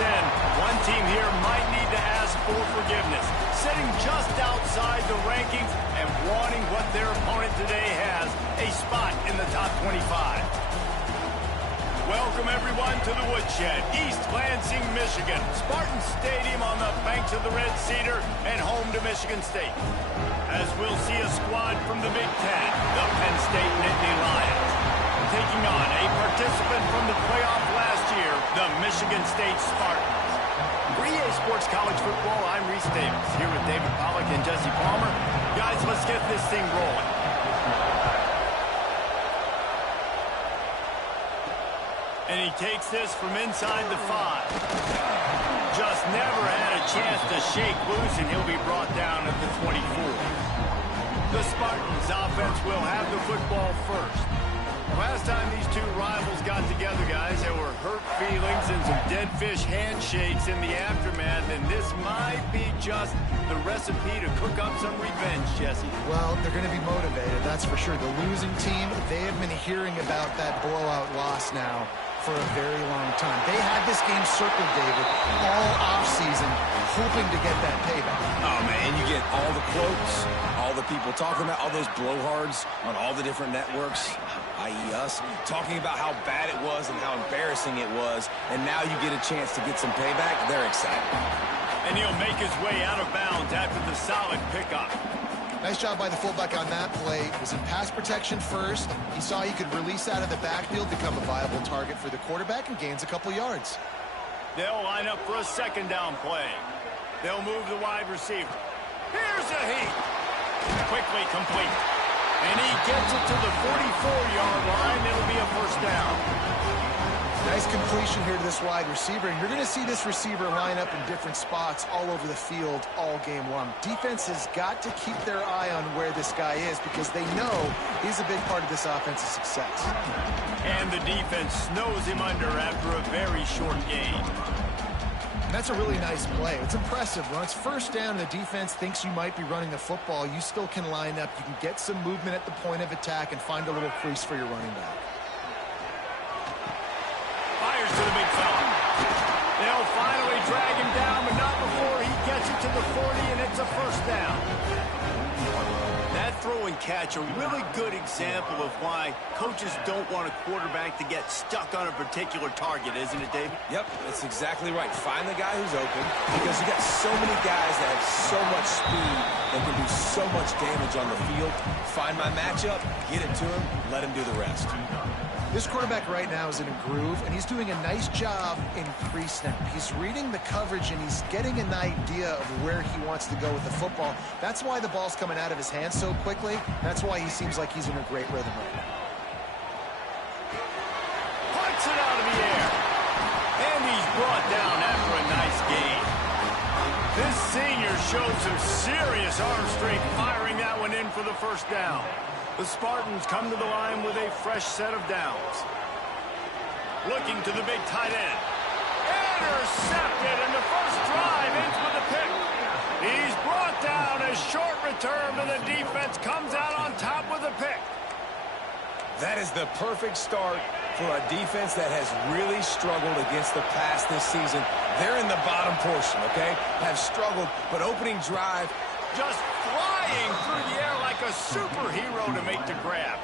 sin, one team here might need to ask for forgiveness, sitting just outside the rankings and wanting what their opponent today has, a spot in the top 25. Welcome, everyone, to the Woodshed, East Lansing, Michigan. Spartan Stadium on the banks of the Red Cedar and home to Michigan State. As we'll see a squad from the Big Ten, the Penn State Nittany Lions, taking on a participant from the playoff last year, the Michigan State Spartans. For EA Sports College Football, I'm Reese Davis, here with David Pollack and Jesse Palmer. Guys, let's get this thing rolling. And he takes this from inside the 5. Just never had a chance to shake loose, and he'll be brought down at the 24. The Spartans offense will have the football first. Last time these two rivals got together, guys, there were hurt feelings and some dead fish handshakes in the aftermath, and this might be just the recipe to cook up some revenge, Jesse. Well, they're going to be motivated, that's for sure. The losing team, they have been hearing about that blowout loss now for a very long time. They had this game circled, David, all offseason, hoping to get that payback. Oh, man, you get all the quotes, all the people talking about, all those blowhards on all the different networks, i.e. us, talking about how bad it was and how embarrassing it was, and now you get a chance to get some payback. They're excited. And he'll make his way out of bounds after the solid pickup. Nice job by the fullback on that play. He was in pass protection first. He saw he could release out of the backfield, become a viable target for the quarterback, and gains a couple yards. They'll line up for a second down play. They'll move the wide receiver. Here's a heat. Quickly complete. And he gets it to the 44-yard line. It'll be a first down. Nice completion here to this wide receiver, and you're going to see this receiver line up in different spots all over the field all game long. Defense has got to keep their eye on where this guy is because they know he's a big part of this offense's success. And the defense snows him under after a very short game. And that's a really nice play. It's impressive. When it's first down and the defense thinks you might be running the football, you still can line up. You can get some movement at the point of attack and find a little crease for your running back. Fires to the big fella. They'll finally drag him down, but not before he gets it to the 40, and it's a first down. That throw and catch, a really good example of why coaches don't want a quarterback to get stuck on a particular target, isn't it, David? Yep, that's exactly right. Find the guy who's open because you got so many guys that have so much speed that can do so much damage on the field. Find my matchup, get it to him, let him do the rest. This quarterback right now is in a groove, and he's doing a nice job in pre-snap. He's reading the coverage, and he's getting an idea of where he wants to go with the football. That's why the ball's coming out of his hands so quickly. That's why he seems like he's in a great rhythm right now. Puts it out of the air. And he's brought down after a nice gain. This senior showed some serious arm strength firing that one in for the first down. The Spartans come to the line with a fresh set of downs. Looking to the big tight end. Intercepted, and the first drive ends with a pick. He's brought down. A short return, and the defense comes out on top with a pick. That is the perfect start for a defense that has really struggled against the pass this season. They're in the bottom portion, okay? Have struggled, but opening drive, just flying through the air like a superhero to make the grab.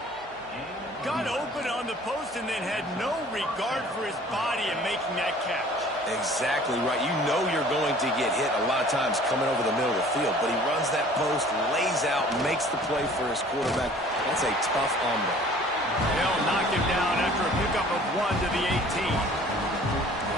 Got open on the post and then had no regard for his body in making that catch. Exactly right. You know you're going to get hit a lot of times coming over the middle of the field, but he runs that post, lays out, makes the play for his quarterback. That's a tough hombre. They'll knock him down after a pickup of 1 to the 18.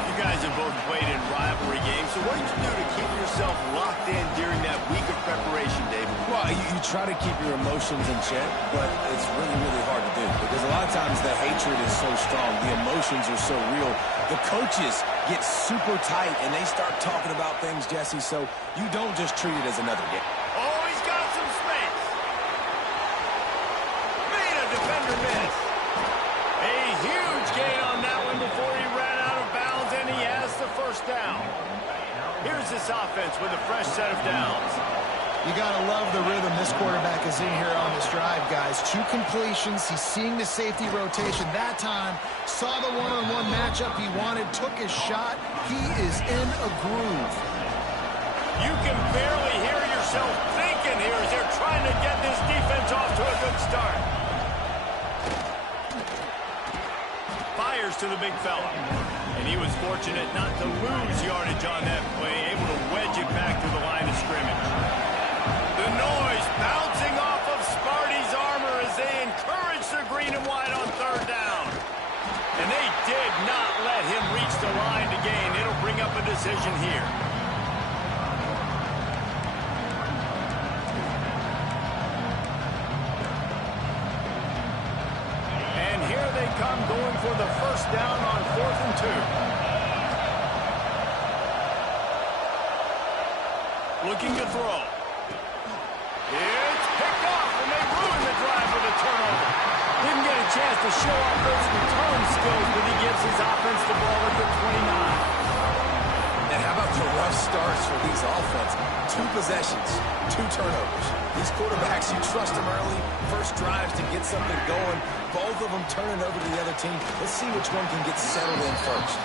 You guys have both played in rivalry games, so what did you do to keep yourself locked in during that week of preparation, David? Well, you try to keep your emotions in check, but it's really, really hard to do because a lot of times the hatred is so strong, the emotions are so real. The coaches get super tight, and they start talking about things, Jesse, so you don't just treat it as another game. Oh, he's got some space. Made a defender miss. A huge gain on that one before he ran out of bounds, and he has the first down. Here's this offense with a fresh set of downs. You got to love the rhythm this quarterback is in here on this drive, guys. 2 completions. He's seeing the safety rotation. That time, saw the one-on-one matchup he wanted, took his shot, He is in a groove. You can barely hear yourself thinking here as they're trying to get this defense off to a good start. Fires to the big fella. And he was fortunate not to lose yardage on that play, able to wedge it back to the line of scrimmage. The noise bouncing off of Sparty's armor as they encourage the green and white on third down. And they did not let him reach the line to gain. It'll bring up a decision here. And here they come going for the first down on 4th and 2. Looking to throw. It's picked off, and they ruin the drive with a turnover. Didn't get a chance to show off those return skills, but he gives his offense the ball at the 29. And how about the rough starts for these offense? 2 possessions, 2 turnovers. These quarterbacks, you trust them early, first drives to get something going. Both of them turning over to the other team. Let's see which one can get settled in first.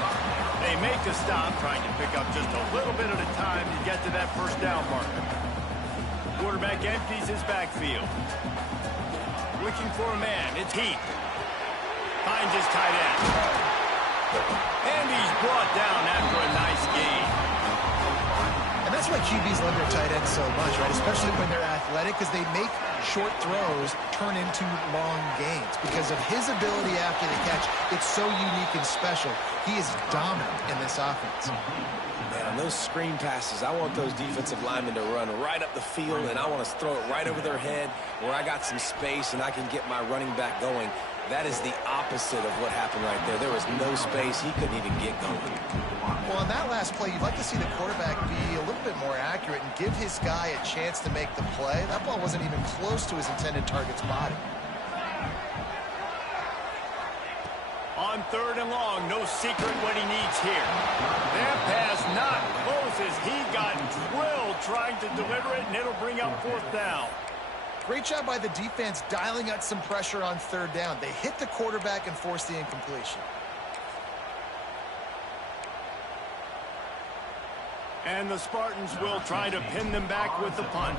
They make a stop, trying to pick up just a little bit at a time to get to that first down marker. Quarterback empties his backfield. Looking for a man. It's Heath. Finds his tight end. And he's brought down after a nice gain. And that's why QBs love their tight ends so much, right? Especially when they're athletic, because they make short throws turn into long gains. Because of his ability after the catch, it's so unique and special. He is dominant in this offense. Man, on those screen passes, I want those defensive linemen to run right up the field, and I want to throw it right over their head where I got some space and I can get my running back going. That is the opposite of what happened right there. There was no space. He couldn't even get going. Well, on that last play, you'd like to see the quarterback be a little bit more accurate and give his guy a chance to make the play. That ball wasn't even close to his intended target's body. On 3rd and long, no secret what he needs here. That pass not close as he got drilled trying to deliver it, and it'll bring up 4th down. Great job by the defense dialing out some pressure on 3rd down. They hit the quarterback and forced the incompletion. And the Spartans will try to pin them back with the punt.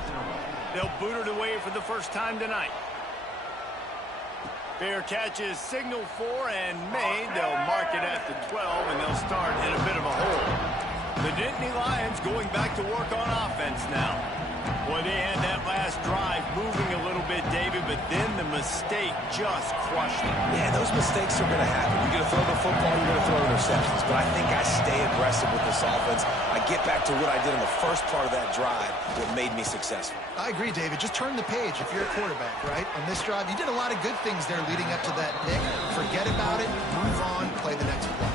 They'll boot it away for the first time tonight. Fair catch is signaled for and made. They'll mark it at the 12, and they'll start in a bit of a hole. The Nittany Lions going back to work on offense now. Boy, they had that last drive moving a little bit, David, but then the mistake just crushed them. Yeah, those mistakes are going to happen. You're going to throw the football, you're going to throw interceptions. But I think I stay aggressive with this offense. I get back to what I did in the first part of that drive that made me successful. I agree, David. Just turn the page if you're a quarterback, right? On this drive, you did a lot of good things there leading up to that pick. Forget about it, move on, play the next play.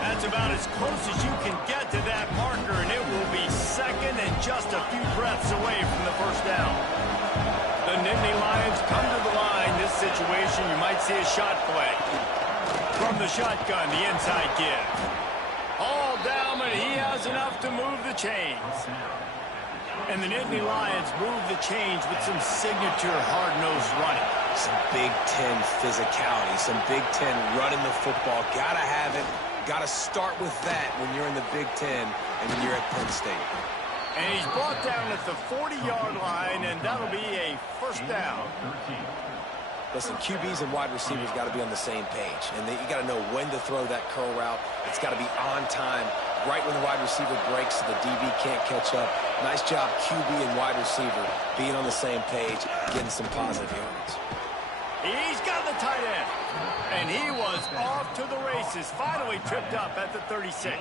That's about as close as you can get to that marker, and it will be second and just a few breaths away from the first down. The Nittany Lions come to the line. This situation, you might see a shot play. From the shotgun, the inside give. All down, but he has enough to move the chains. And the Nittany Lions move the chains with some signature hard-nosed running. Some Big Ten physicality, some Big Ten running the football. Gotta have it. Got to start with that when you're in the Big Ten and when you're at Penn State. And he's brought down at the 40-yard line, and that'll be a first down. Listen, QBs and wide receivers got to be on the same page. And you got to know when to throw that curl route. It's got to be on time, right when the wide receiver breaks so the DB can't catch up. Nice job, QB and wide receiver, being on the same page, getting some positive yards. He's got the tight end. And he was off to the races, finally tripped up at the 36.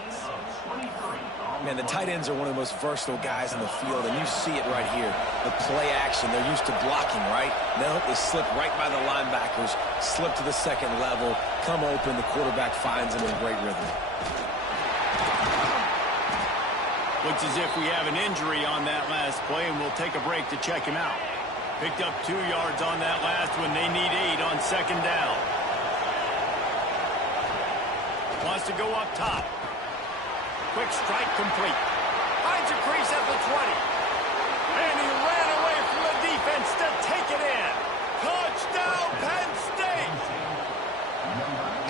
Man, the tight ends are one of the most versatile guys in the field, and you see it right here. The play action, they're used to blocking, right? No, they slip right by the linebackers, slip to the second level, come open, the quarterback finds them in great rhythm. Looks as if we have an injury on that last play, and we'll take a break to check him out. Picked up 2 yards on that last one. They need 8 on second down. Wants to go up top. Quick strike complete. Finds a crease at the 20. And he ran away from the defense to take it in. Touchdown, Penn State!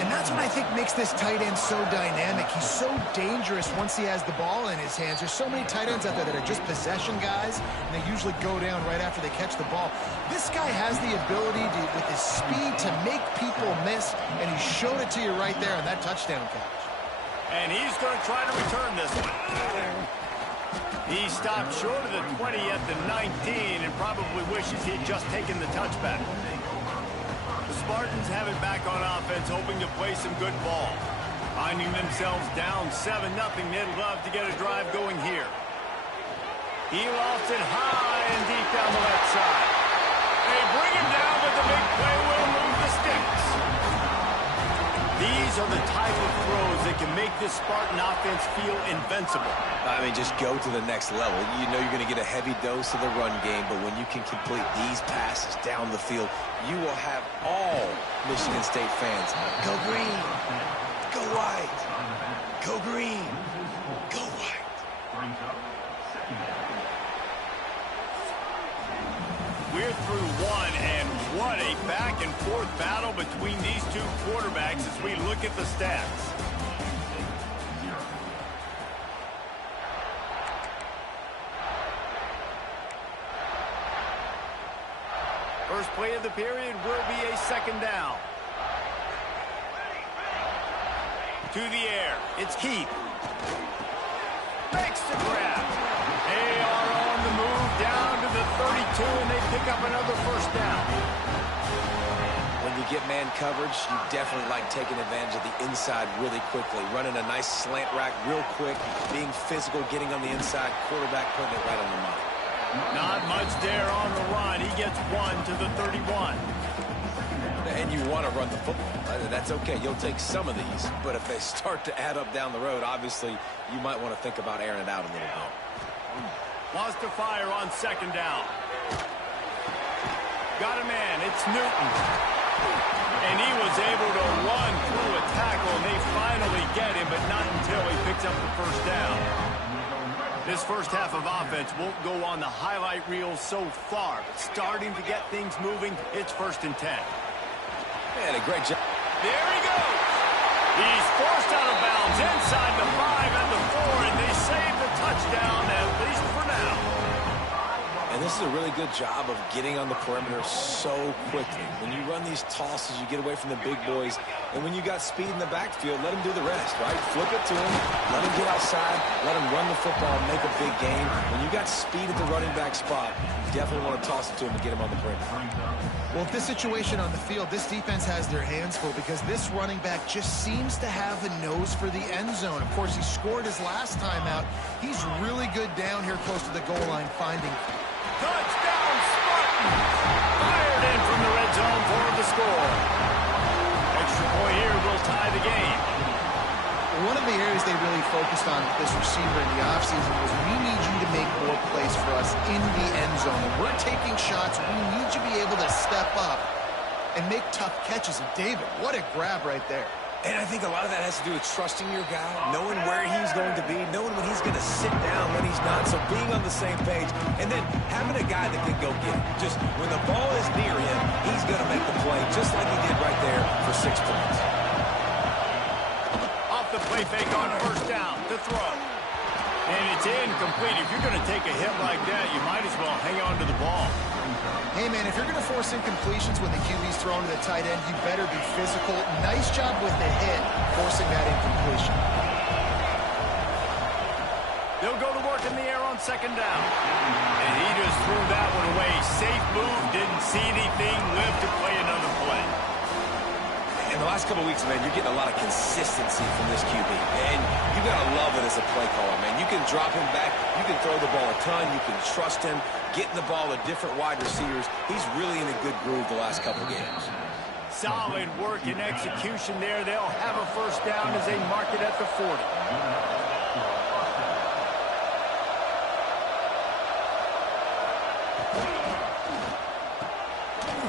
And that's That's what I think makes this tight end so dynamic. He's so dangerous once he has the ball in his hands. There's so many tight ends out there that are just possession guys, and they usually go down right after they catch the ball. This guy has the ability to, with his speed, to make people miss, and he showed it to you right there on that touchdown catch. And he's going to try to return this one. He stopped short of the 20 at the 19 and probably wishes he had just taken the touchback. The Spartans have it back on offense, hoping to play some good ball. Finding themselves down 7-0, they'd love to get a drive going here. He lost it high and deep down the left side. They bring him down, but the big play will move the sticks. These are the type of throws that can make this Spartan offense feel invincible. I mean, just go to the next level. You know you're going to get a heavy dose of the run game, but when you can complete these passes down the field, you will have all Michigan State fans go green, go white, go green, go white. We're through one, and what a back-and-forth battle between these two quarterbacks as we look at the stats. First play of the period will be a second down. To the air, it's Keith. Makes the grab. They are on the move down to the 32, and they pick up another first down. When you get man coverage, you definitely like taking advantage of the inside really quickly, running a nice slant rack real quick, being physical, getting on the inside, quarterback putting it right on the money. Not much there on the run. He gets one to the 31. And you want to run the football. That's okay. You'll take some of these. But if they start to add up down the road, obviously, you might want to think about airing it out a little bit. Wants to fire on second down. Got a man. It's Newton. And he was able to run through a tackle, and they finally get him, but not until he picks up the first down. This first half of offense won't go on the highlight reel so far, but starting to get things moving, it's 1st and 10. Man, a great job. There he goes. He's forced out of bounds inside the 5 and the 4, and they save the touchdown, at least for now. And this is a really good job of getting on the perimeter so quickly. When you run these tosses, you get away from the big boys. And when you got speed in the backfield, let them do the rest, right? Flip it to them, let them get outside, let them run the football, make a big game. When you got speed at the running back spot, you definitely want to toss it to him and get him on the perimeter. Well, if this situation on the field, this defense has their hands full because this running back just seems to have a nose for the end zone. Of course, he scored his last time out. He's really good down here close to the goal line finding. Touchdown, Spartans! Fired in from the red zone for the score. Extra point here will tie the game. One of the areas they really focused on with this receiver in the offseason was we need you to make more plays for us in the end zone. When we're taking shots, we need you to be able to step up and make tough catches. And David, what a grab right there. And I think a lot of that has to do with trusting your guy, knowing where he's going to be, knowing when he's going to sit down, when he's not. So being on the same page, and then having a guy that can go get it. Just when the ball is near him, he's going to make the play, just like he did right there for 6 points. Off the play fake on first down to throw. And it's incomplete. If you're going to take a hit like that, you might as well hang on to the ball. Hey, man, if you're going to force incompletions when the QB's thrown to the tight end, you better be physical. Nice job with the hit, forcing that incompletion. They'll go to work in the air on second down. And he just threw that one away. Safe move, didn't see anything, lived to play another play. In the last couple of weeks, man, you're getting a lot of consistency from this QB. And you got to love it as a play caller, man. You can drop him back. You can throw the ball a ton. You can trust him. Getting the ball to different wide receivers. He's really in a good groove the last couple of games. Solid work and execution there. They'll have a first down as they mark it at the 40.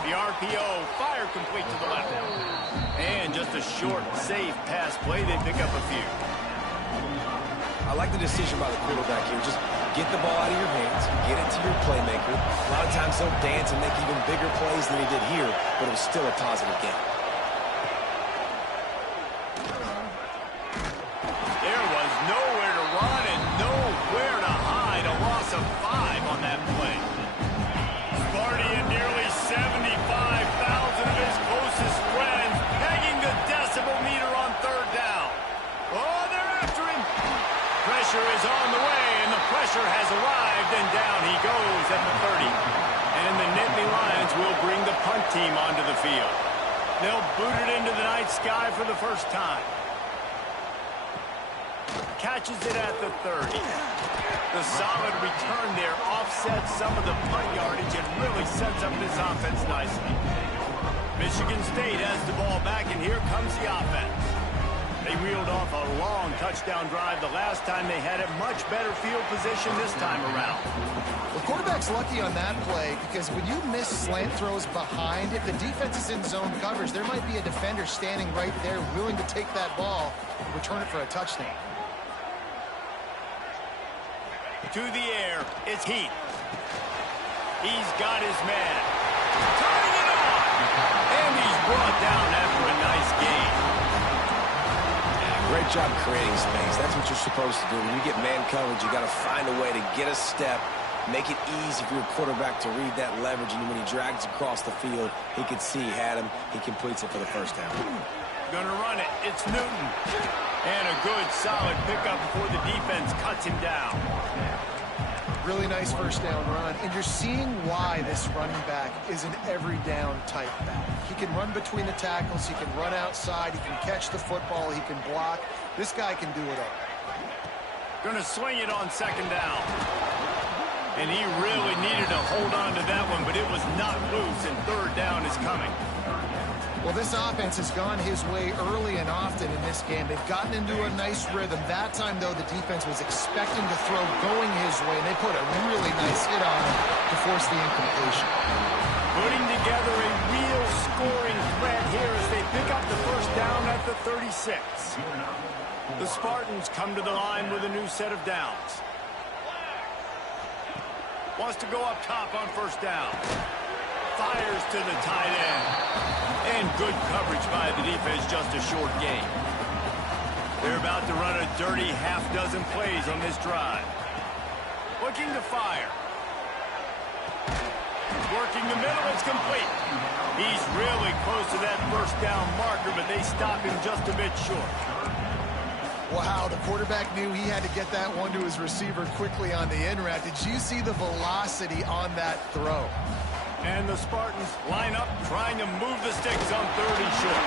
The RPO, fire complete to the left. And just a short, safe pass play. They pick up a few. I like the decision by the quarterback here. Just get the ball out of your hands, get it to your playmaker. A lot of times he'll dance and make even bigger plays than he did here, but it was still a positive game. They'll boot it into the night sky for the first time. Catches it at the 30. The solid return there offsets some of the punt yardage and really sets up this offense nicely. Michigan State has the ball back, and here comes the offense. They reeled off a long touchdown drive the last time they had it. Much better field position this time around. The quarterback's lucky on that play because when you miss slant throws behind, if the defense is in zone coverage, there might be a defender standing right there willing to take that ball and return it for a touchdown. To the air, it's Heath. He's got his man. Turning it on! And he's brought down after a nice gain. Great job creating space. That's what you're supposed to do. When you get man coverage, you got to find a way to get a step, make it easy for your quarterback to read that leverage, and when he drags across the field, he can see he had him. He completes it for the first down. Gonna run it. It's Newton. And a good, solid pickup before the defense cuts him down. Really nice first down run, and you're seeing why this running back is an every down type back. He can run between the tackles, he can run outside, he can catch the football, he can block. This guy can do it all. Gonna swing it on second down. And he really needed to hold on to that one, but it was not loose, and third down is coming. Well, this offense has gone his way early and often in this game. They've gotten into a nice rhythm. That time, though, the defense was expecting to throw going his way, and they put a really nice hit on him to force the incompletion. Putting together a real scoring threat here as they pick up the first down at the 36. The Spartans come to the line with a new set of downs. Wants to go up top on first down. Fires to the tight end. And good coverage by the defense, just a short gain. They're about to run a dirty half-dozen plays on this drive. Looking to fire. Working the middle, it's complete. He's really close to that first down marker, but they stop him just a bit short. Wow, the quarterback knew he had to get that one to his receiver quickly on the in route. Did you see the velocity on that throw? And the Spartans line up, trying to move the sticks on 30 short.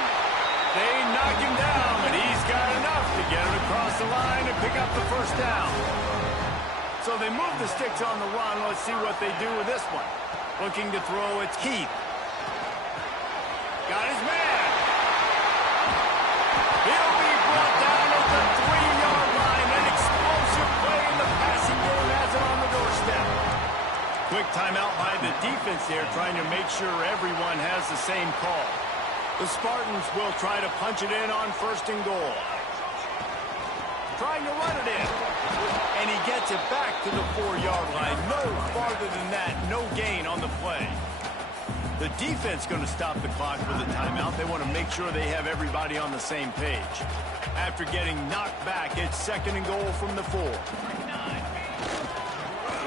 They knock him down, but he's got enough to get it across the line and pick up the first down. So they move the sticks on the run. Let's see what they do with this one. Looking to throw, it's Heath. Got his man. He'll be brought down at the 3-yard line. An explosive play in the passing game has it on the doorstep. Quick timeout by the defense there, trying to make sure everyone has the same call. The Spartans will try to punch it in on first and goal. Trying to run it in. And he gets it back to the 4-yard line. No farther than that, no gain on the play. The defense going to stop the clock with a timeout. They want to make sure they have everybody on the same page. After getting knocked back, it's second and goal from the 4.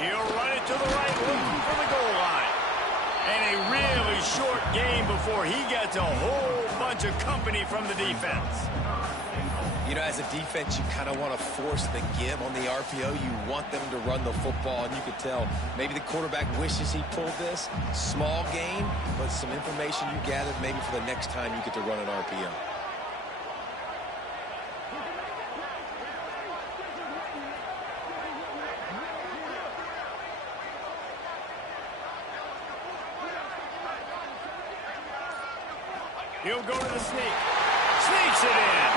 He'll run it to the right, looking for the goal line. And a really short game before he gets a whole bunch of company from the defense. You know, as a defense, you kind of want to force the give on the RPO. You want them to run the football, and you could tell maybe the quarterback wishes he pulled this. Small game, but some information you gathered maybe for the next time you get to run an RPO. He'll go to the sneak. Sneaks it in.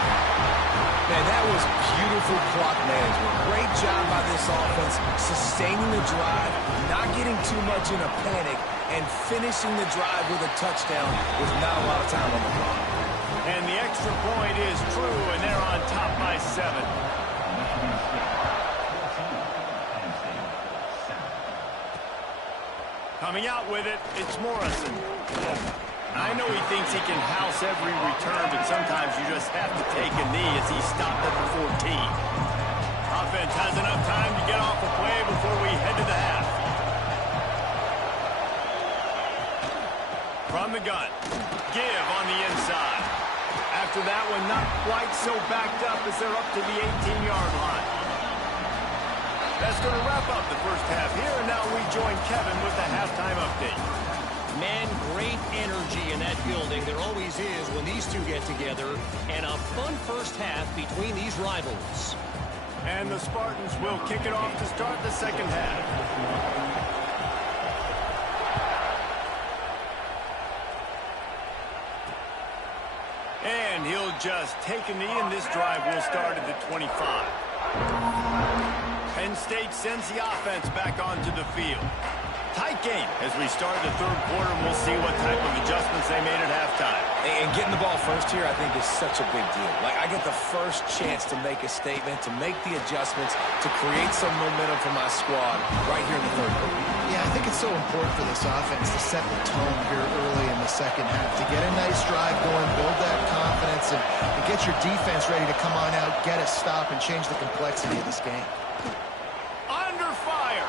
Man, that was beautiful clock management. Great job by this offense, sustaining the drive, not getting too much in a panic, and finishing the drive with a touchdown with not a lot of time on the clock. And the extra point is true, and they're on top by 7. Coming out with it, it's Morrison. I know he thinks he can house every return, but sometimes you just have to take a knee as he stopped at the 14. Offense has enough time to get off the play before we head to the half. From the gun, give on the inside. After that one, not quite so backed up as they're up to the 18-yard line. That's going to wrap up the first half here, and now we join Kevin with the halftime update. Man, great energy in that building. There always is when these two get together. And a fun first half between these rivals. And the Spartans will kick it off to start the second half. And he'll just take a knee, and this drive will start at the 25. Penn State sends the offense back onto the field. Tight game as we start the third quarter, and we'll see what type of adjustments they made at halftime. And getting the ball first here, I think, is such a big deal. Like, I get the first chance to make a statement, to make the adjustments, to create some momentum for my squad right here in the third quarter. Yeah, I think it's so important for this offense to set the tone here early in the second half, to get a nice drive going, build that confidence, and get your defense ready to come on out, get a stop, and change the complexity of this game. Under fire.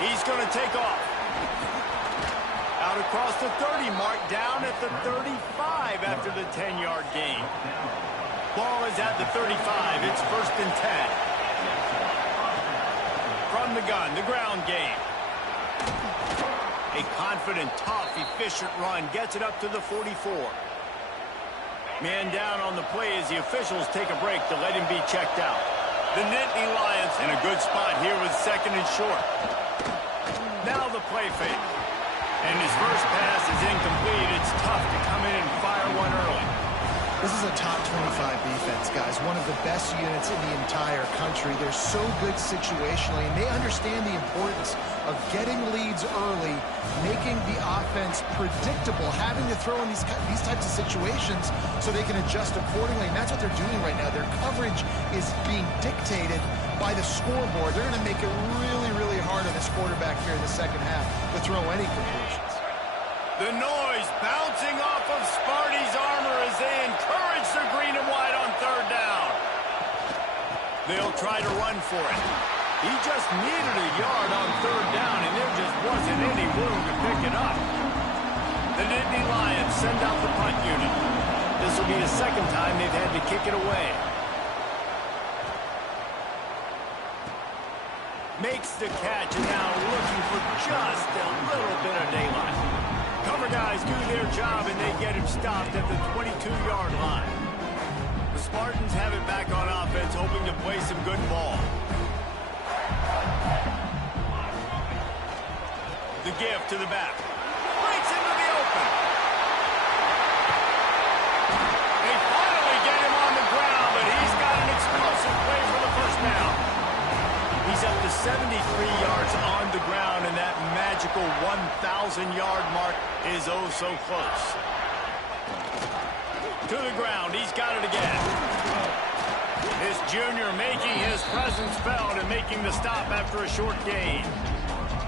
He's going to take off. Out across the 30, marked down at the 35 after the 10-yard gain. Ball is at the 35. It's 1st and 10. From the gun, the ground game. A confident, tough, efficient run gets it up to the 44. Man down on the play as the officials take a break to let him be checked out. The Nittany Lions in a good spot here with 2nd and short. Now the play fake. And his first pass is incomplete. It's tough to come in and fire one early. This is a top 25 defense, guys. One of the best units in the entire country. They're so good situationally, and they understand the importance of getting leads early, making the offense predictable, having to throw in these types of situations so they can adjust accordingly. And that's what they're doing right now. Their coverage is being dictated by the scoreboard. They're going to make it really, really hard on this quarterback here in the second half to throw any completions. The noise bouncing off of Sparty's armor as they encourage the green and white on 3rd down. They'll try to run for it. He just needed a yard on 3rd down, and there just wasn't any room to pick it up. The Nittany Lions send out the punt unit. This will be the 2nd time they've had to kick it away. Makes the catch, and now looking for just a little bit of daylight. Cover guys do their job, and they get him stopped at the 22-yard line. The Spartans have it back on offense, hoping to play some good ball. The give to the back. Breaks into the open. They finally get him on the ground, but he's got an explosive play for the first down. He's up to 73 yards on the ground, and that magical 1,000-yard mark is oh so close. To the ground, he's got it again. This junior making his presence felt and making the stop after a short gain.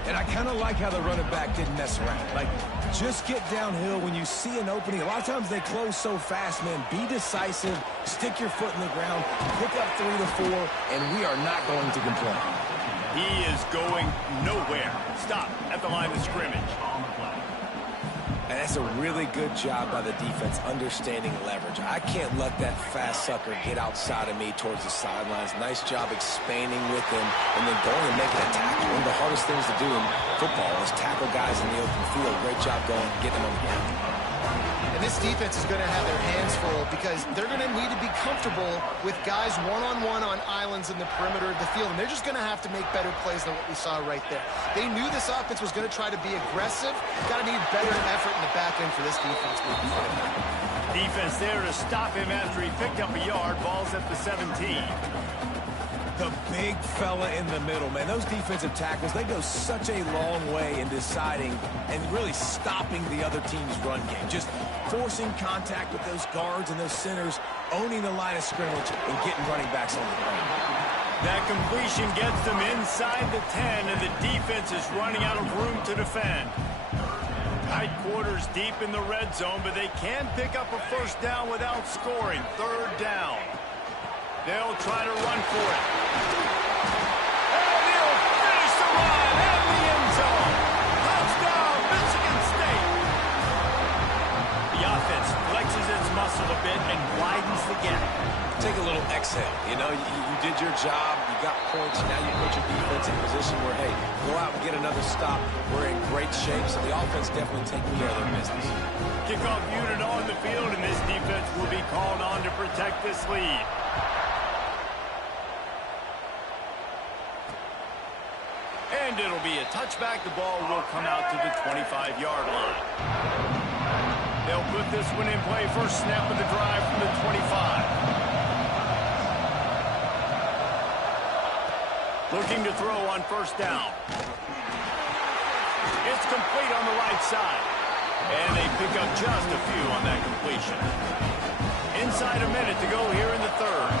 And I kind of like how the running back didn't mess around. Like, just get downhill when you see an opening. A lot of times they close so fast, man. Be decisive, stick your foot in the ground, pick up 3 to 4, and we are not going to complain. He is going nowhere. Stop at the line of scrimmage. And that's a really good job by the defense understanding leverage. I can't let that fast sucker get outside of me towards the sidelines. Nice job expanding with him and then going and making a tackle. One of the hardest things to do in football is tackle guys in the open field. Great job going, getting them on the ground. And this defense is going to have their hands full because they're going to need to be comfortable with guys one-on-one on islands in the perimeter of the field. And they're just going to have to make better plays than what we saw right there. They knew this offense was going to try to be aggressive. Got to need better effort in the back end for this defense moving forward. Defense there to stop him after he picked up a yard. Ball's at the 17. The big fella in the middle, man. Those defensive tackles, they go such a long way in deciding and really stopping the other team's run game. Just forcing contact with those guards and those centers, owning the line of scrimmage, and getting running backs on the ground. That completion gets them inside the 10, and the defense is running out of room to defend. Tight quarters deep in the red zone, but they can pick up a first down without scoring. 3rd down. They'll try to run for it. And he'll finish the run in the end zone. Touchdown, Michigan State. The offense flexes its muscle a bit and widens the gap. Take a little exhale. You know, you did your job. You got points. Now you put your defense in a position where, hey, go out and get another stop. We're in great shape, so the offense definitely taking care of their business. Kickoff unit on the field, and this defense will be called on to protect this lead. And it'll be a touchback. The ball will come out to the 25-yard line. They'll put this one in play. First snap of the drive from the 25. Looking to throw on first down. It's complete on the right side. And they pick up just a few on that completion. Inside a minute to go here in the third.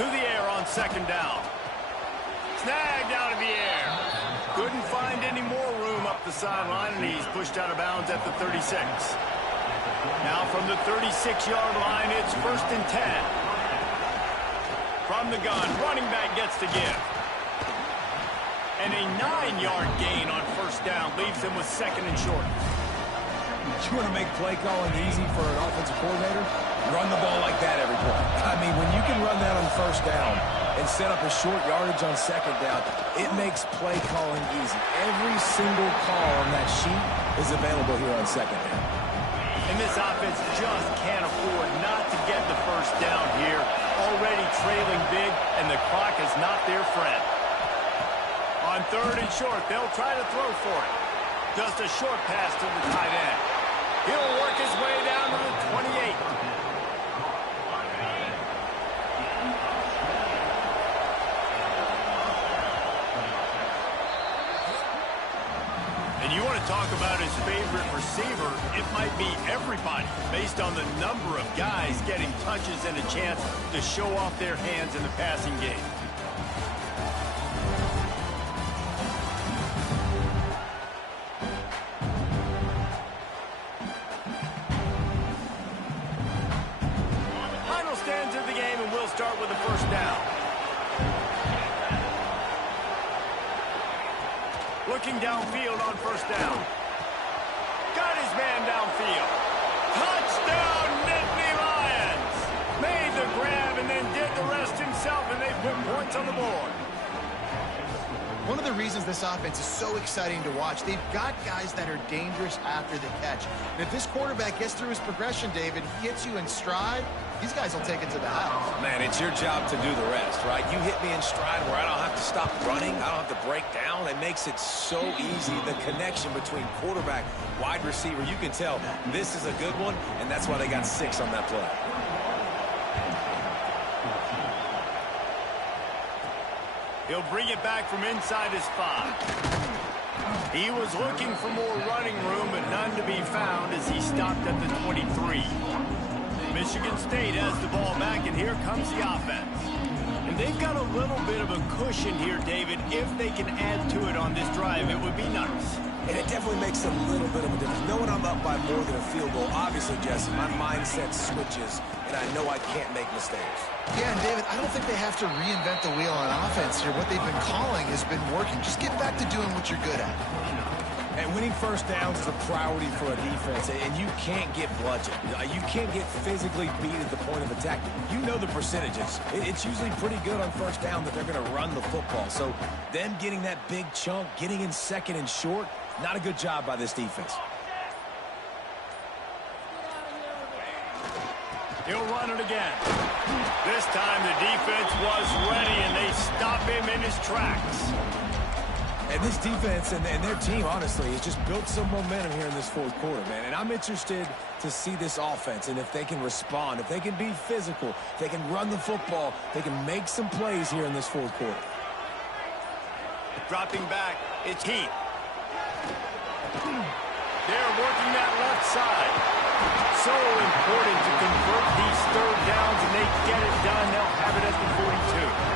To the air on second down. Snagged out of the air. Couldn't find any more room up the sideline, and he's pushed out of bounds at the 36. Now from the 36-yard line, it's 1st and 10. From the gun, running back gets to give. And a 9-yard gain on first down leaves him with 2nd and short. You want to make play calling easy for an offensive coordinator? Run the ball like that every play. I mean, when you can run that on first down and set up a short yardage on second down, it makes play calling easy. Every single call on that sheet is available here on second down. And this offense just can't afford not to get the first down here. Already trailing big, and the clock is not their friend. On 3rd and short, they'll try to throw for it. Just a short pass to the tight end. He'll work his way down to the 28. And you want to talk about his favorite receiver, it might be everybody, based on the number of guys getting touches and a chance to show off their hands in the passing game. Final stands of the game, and we'll start with the first down. Looking downfield on first down. Got his man downfield. Touchdown, Nittany Lions! Made the grab and then did the rest himself, and they put points on the board. One of the reasons this offense is so exciting to watch, they've got guys that are dangerous after the catch. And if this quarterback gets through his progression, David, he hits you in stride, these guys will take it to the house. Man, it's your job to do the rest, right? You hit me in stride where I don't have to stop running. I don't have to break down. It makes it so easy. The connection between quarterback, wide receiver, you can tell this is a good one, and that's why they got 6 on that play. He'll bring it back from inside his 5. He was looking for more running room, but none to be found as he stopped at the 23. Michigan State has the ball back, and here comes the offense. And they've got a little bit of a cushion here, David. If they can add to it on this drive, it would be nice. And it definitely makes a little bit of a difference. Knowing I'm up by more than a field goal, obviously, Jesse, my mindset switches, and I know I can't make mistakes. Yeah, and David, I don't think they have to reinvent the wheel on offense here. What they've been calling has been working. Just get back to doing what you're good at. And winning first downs is a priority for a defense, and you can't get bludgeoned. You can't get physically beat at the point of attack. You know the percentages. It's usually pretty good on first down that they're going to run the football. So them getting that big chunk, getting in 2nd and short, not a good job by this defense. He'll run it again. This time the defense was ready, and they stop him in his tracks. And this defense and their team, honestly, has just built some momentum here in this 4th quarter, man. And I'm interested to see this offense and if they can respond, if they can be physical, if they can run the football, they can make some plays here in this 4th quarter. Dropping back, it's Heath. They're working that left side. So important to convert these 3rd downs, and they get it done. They'll have it at the 42.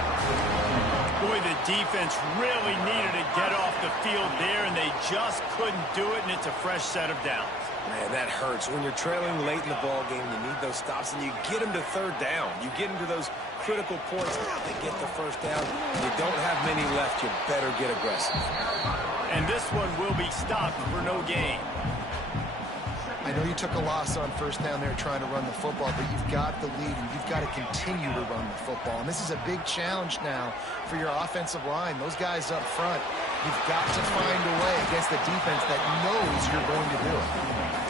Boy, the defense really needed to get off the field there, and they just couldn't do it, and it's a fresh set of downs. Man, that hurts. When you're trailing late in the ball game, you need those stops, and you get them to 3rd down. You get them to those critical points. Now they get the first down. You don't have many left. You better get aggressive. And this one will be stopped for no gain. I know you took a loss on first down there trying to run the football, but you've got the lead, and you've got to continue to run the football. And this is a big challenge now for your offensive line. Those guys up front, you've got to find a way against the defense that knows you're going to do it.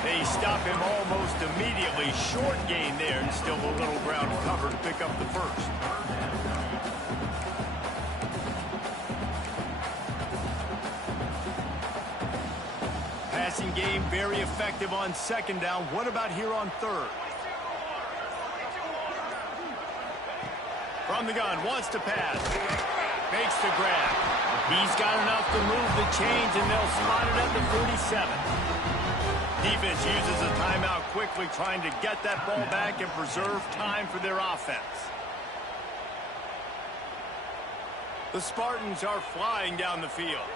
They stop him almost immediately. Short gain there, and still a little ground cover to pick up the first. Passing game very effective on second down. What about here on third? From the gun, wants to pass. Makes the grab. He's got enough to move the chains, and they'll spot it at the 47. Defense uses a timeout quickly, trying to get that ball back and preserve time for their offense. The Spartans are flying down the field,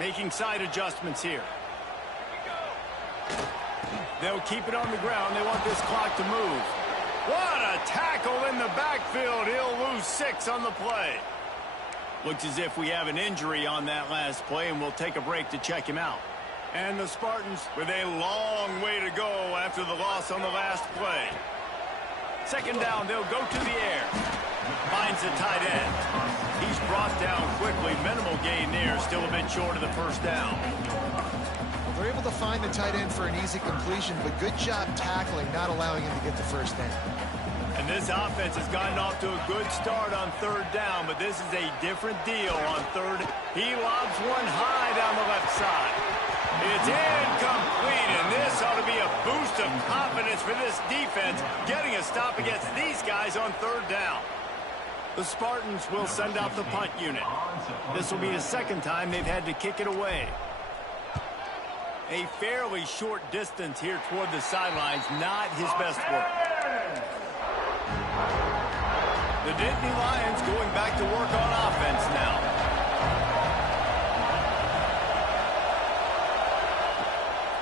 making side adjustments here. They'll keep it on the ground. They want this clock to move. What a tackle in the backfield. He'll lose 6 on the play. Looks as if we have an injury on that last play, and we'll take a break to check him out. And the Spartans with a long way to go after the loss on the last play. Second down, they'll go to the air. Finds the tight end. He's brought down quickly. Minimal gain there, still a bit short of the first down. Well, they're able to find the tight end for an easy completion, but good job tackling, not allowing him to get the first down. And this offense has gotten off to a good start on third down, but this is a different deal on third. He lobs one high down the left side. It's incomplete, and this ought to be a boost of confidence for this defense, getting a stop against these guys on third down. The Spartans will send out the punt unit. This will be the second time they've had to kick it away. A fairly short distance here toward the sidelines, not his best work. The Nittany Lions going back to work on offense now.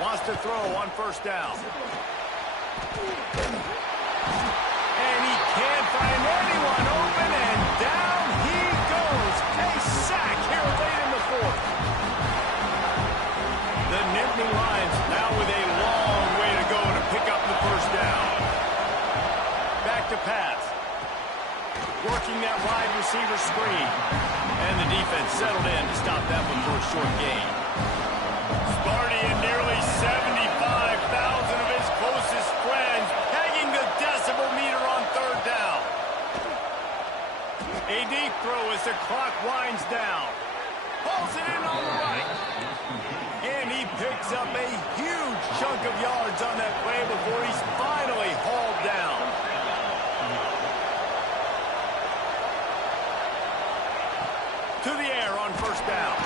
Wants to throw on first down. And he can't find anyone open, and down he goes. A sack here late in the fourth. The Nittany Lions now with a long way to go to pick up the first down. Back to pass. Working that wide receiver screen. And the defense settled in to stop that one for a short gain. Sparty and nearly 75,000 of his closest friends hanging the decibel meter on third down. A deep throw as the clock winds down. Pulls it in on the right. And he picks up a huge chunk of yards on that play before he's finally hauled down. To the air on first down.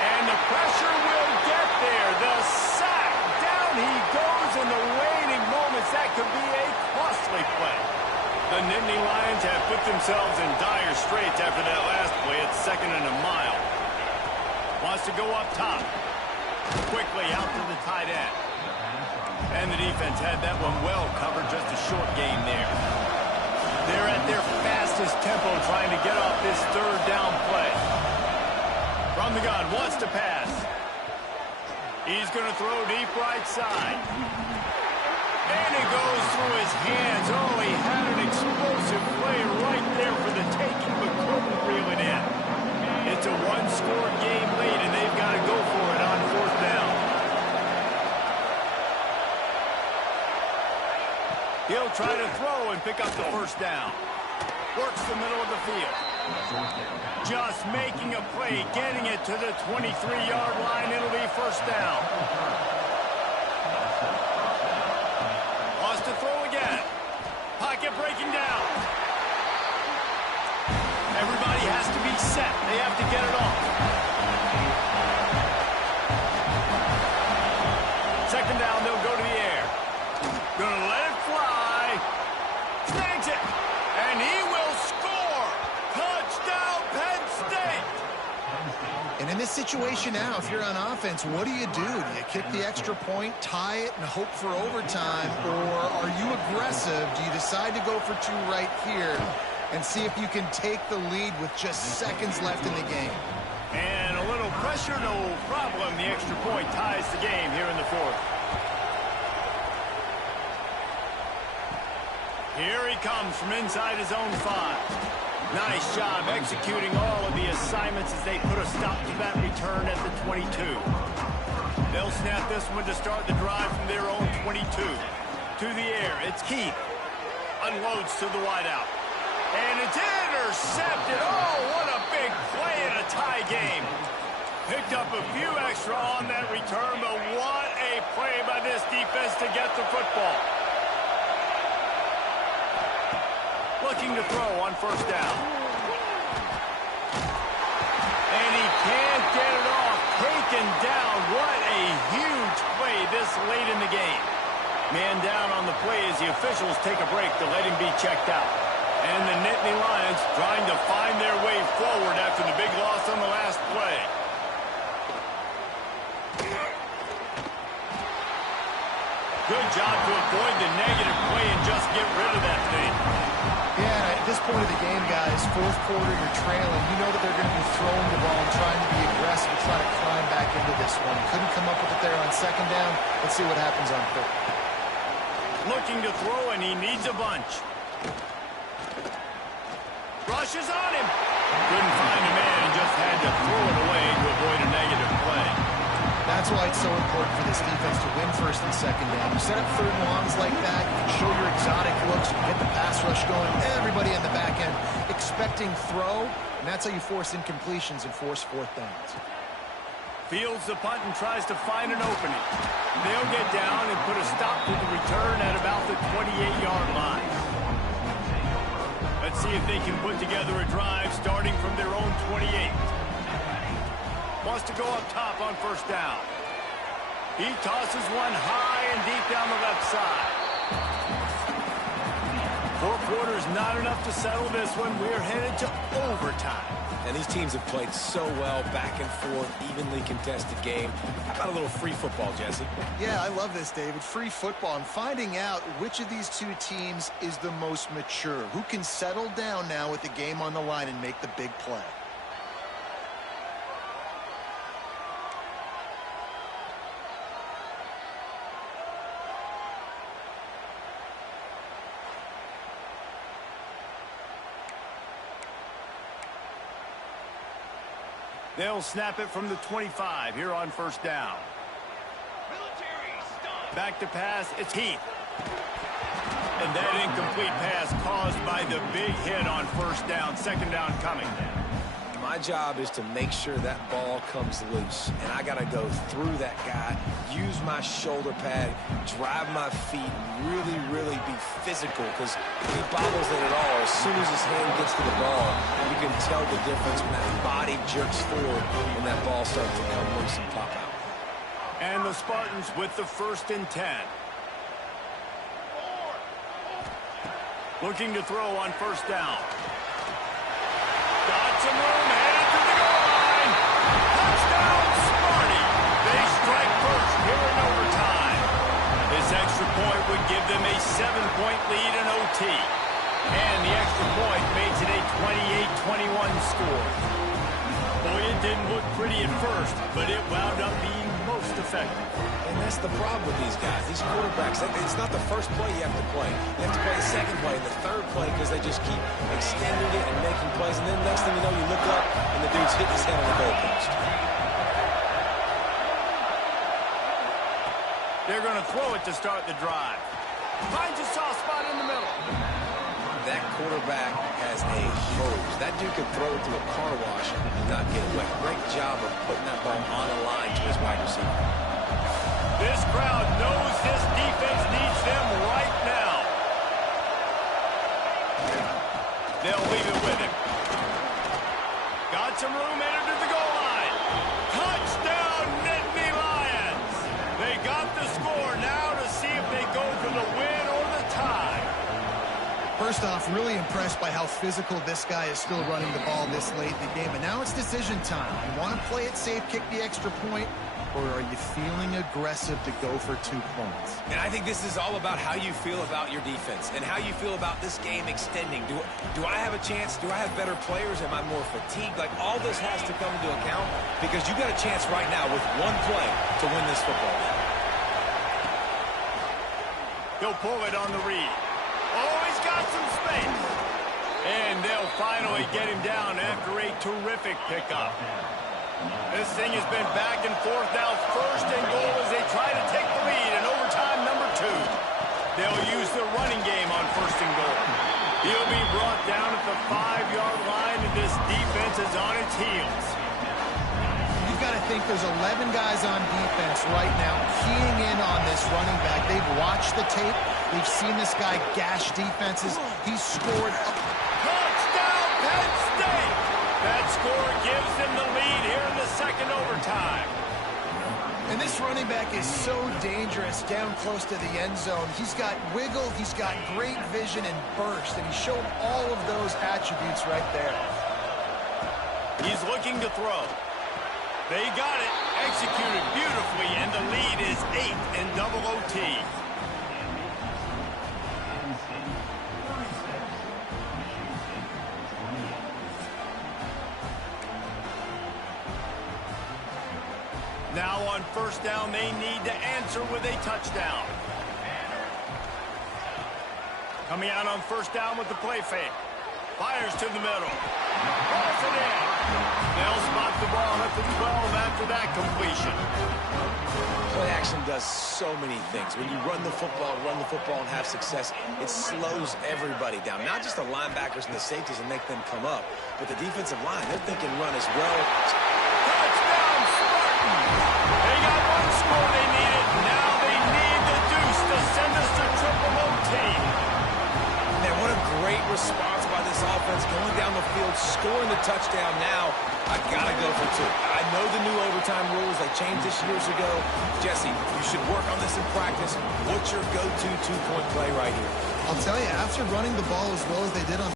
And the pressure will get there. The sack. Down he goes in the waiting moments. That could be a costly play. The Nittany Lions have put themselves in dire straits after that last play. It's 2nd and a mile. Wants to go up top. Quickly out to the tight end. And the defense had that one well covered. Just a short gain there. They're at their fastest tempo trying to get off this third down play. From the gun, wants to pass. He's going to throw deep right side. And it goes through his hands. Oh, he had an explosive play right there for the taking, but couldn't reel it in. It's a one-score game lead, and they've got to go for it on fourth down. He'll try to throw and pick up the first down. Works the middle of the field. Just making a play, getting it to the 23-yard line. It'll be first down. Wants to throw again. Pocket breaking down. Everybody has to be set. They have to get it off. Second down, they'll go to the air. Gonna let it fly. Snags it. And he will score. Touchdown, Penn State. And in this situation now, if you're on offense, what do? Do you kick the extra point, tie it, and hope for overtime? Or are you aggressive? Do you decide to go for 2 right here and see if you can take the lead with just seconds left in the game? And a little pressure, no problem. The extra point ties the game here in the fourth. Here he comes from inside his own 5. Nice job executing all of the assignments as they put a stop to that return at the 22. They'll snap this one to start the drive from their own 22. To the air, it's Keith. Unloads to the wideout. And it's intercepted. Oh, what a big play in a tie game. Picked up a few extra on that return, but what a play by this defense to get the football. Looking to throw on first down. And he can't get it off. Taken down. What a huge play this late in the game. Man down on the play as the officials take a break to let him be checked out. And the Nittany Lions trying to find their way forward after the big loss on the last play. Good job to avoid the negative play and just get rid of that thing. Yeah, at this point of the game, guys, fourth quarter, you're trailing. You know that they're going to be throwing the ball and trying to be aggressive and try to climb back into this one. Couldn't come up with it there on second down. Let's see what happens on third. Looking to throw, and he needs a bunch. Rushes on him. Couldn't find a man and just had to throw it away to avoid a negative play. That's why it's so important for this defense to win first and second down. You set up third and longs like that, you can show your exotic looks, you can get the pass rush going, everybody in the back end expecting throw, and that's how you force incompletions and force fourth downs. Fields the punt and tries to find an opening. They'll get down and put a stop to the return at about the 28-yard line. Let's see if they can put together a drive starting from their own 28. Wants to go up top on first down. He tosses one high and deep down the left side. 4 quarters not enough to settle this one. We're headed to overtime. And these teams have played so well, back and forth, evenly contested game. How about a little free football, Jesse? Yeah, I love this, David. Free football and finding out which of these two teams is the most mature. Who can settle down now with the game on the line and make the big play. They'll snap it from the 25 here on first down. Back to pass, it's Heath. And that incomplete pass caused by the big hit on first down. Second down coming. My job is to make sure that ball comes loose, and I got to go through that guy, use my shoulder pad, drive my feet, really, really be physical, because if he bobbles it at all, as soon as his hand gets to the ball, you can tell the difference when that body jerks forward and that ball starts to come loose and pop out. And the Spartans with the 1st and 10. Looking to throw on first down. Got some room, headed to the goal line. Touchdown, Sparty. They strike first here in overtime. This extra point would give them a 7-point lead in OT. And the extra point makes it a 28-21 score. Boy, it didn't look pretty at first, but it wound up being most effective. And that's the problem with these guys, these quarterbacks. It's not the first play you have to play. You have to play the second play, the third play, because they just keep extending it and making plays. And then next thing you know, you look up, and the dude's hitting his head on the goalpost. They're going to throw it to start the drive. Finds a soft spot in the middle. That quarterback has a hose. That dude could throw it to a car wash and not get wet. Great job of putting that ball on the line to his wide receiver. This crowd knows this defense needs them right now. They'll leave it with him. Got some room, headed to the goal line. Touchdown, Nittany Lions. They got the score now to see if they go for the win or the tie. First off, really impressed by how physical this guy is still running the ball this late in the game. And now it's decision time. You want to play it safe, kick the extra point, or are you feeling aggressive to go for 2 points? And I think this is all about how you feel about your defense and how you feel about this game extending. Do I have a chance? Do I have better players? Am I more fatigued? Like, all this has to come into account because you got a chance right now with 1 play to win this football game. He'll pull it on the read. Oh, he's got some space. And they'll finally get him down after a terrific pickup. This thing has been back and forth now. First and goal as they try to take the lead in overtime number 2. They'll use the running game on first and goal. He'll be brought down at the 5-yard line, and this defense is on its heels. You've got to think there's 11 guys on defense right now keying in on this running back. They've watched the tape. They've seen this guy gash defenses. He's scored. Touchdown, Penn State! That score gives them the lead here in the second overtime. And this running back is so dangerous down close to the end zone. He's got wiggle, he's got great vision and burst, and he showed all of those attributes right there. He's looking to throw. They got it, executed beautifully, and the lead is 8 in double OT. Now on first down, they need to answer with a touchdown. Coming out on first down with the play fake. Fires to the middle. Rolls it in. They'll spot the ball at the 12 after that completion. Play action does so many things. When you run the football and have success, it slows everybody down. Not just the linebackers and the safeties and make them come up, but the defensive line, they're thinking run as well. Touchdown, Spartans! They got one score they needed. Now they need the deuce to send us to triple OT. Man, what a great response by this offense, going down the field, scoring the touchdown. Now, I gotta go for 2. I know the new overtime rules, they changed this years ago. Jesse, you should work on this in practice. What's your go-to 2-point play right here? I'll tell you, after running the ball as well as they did on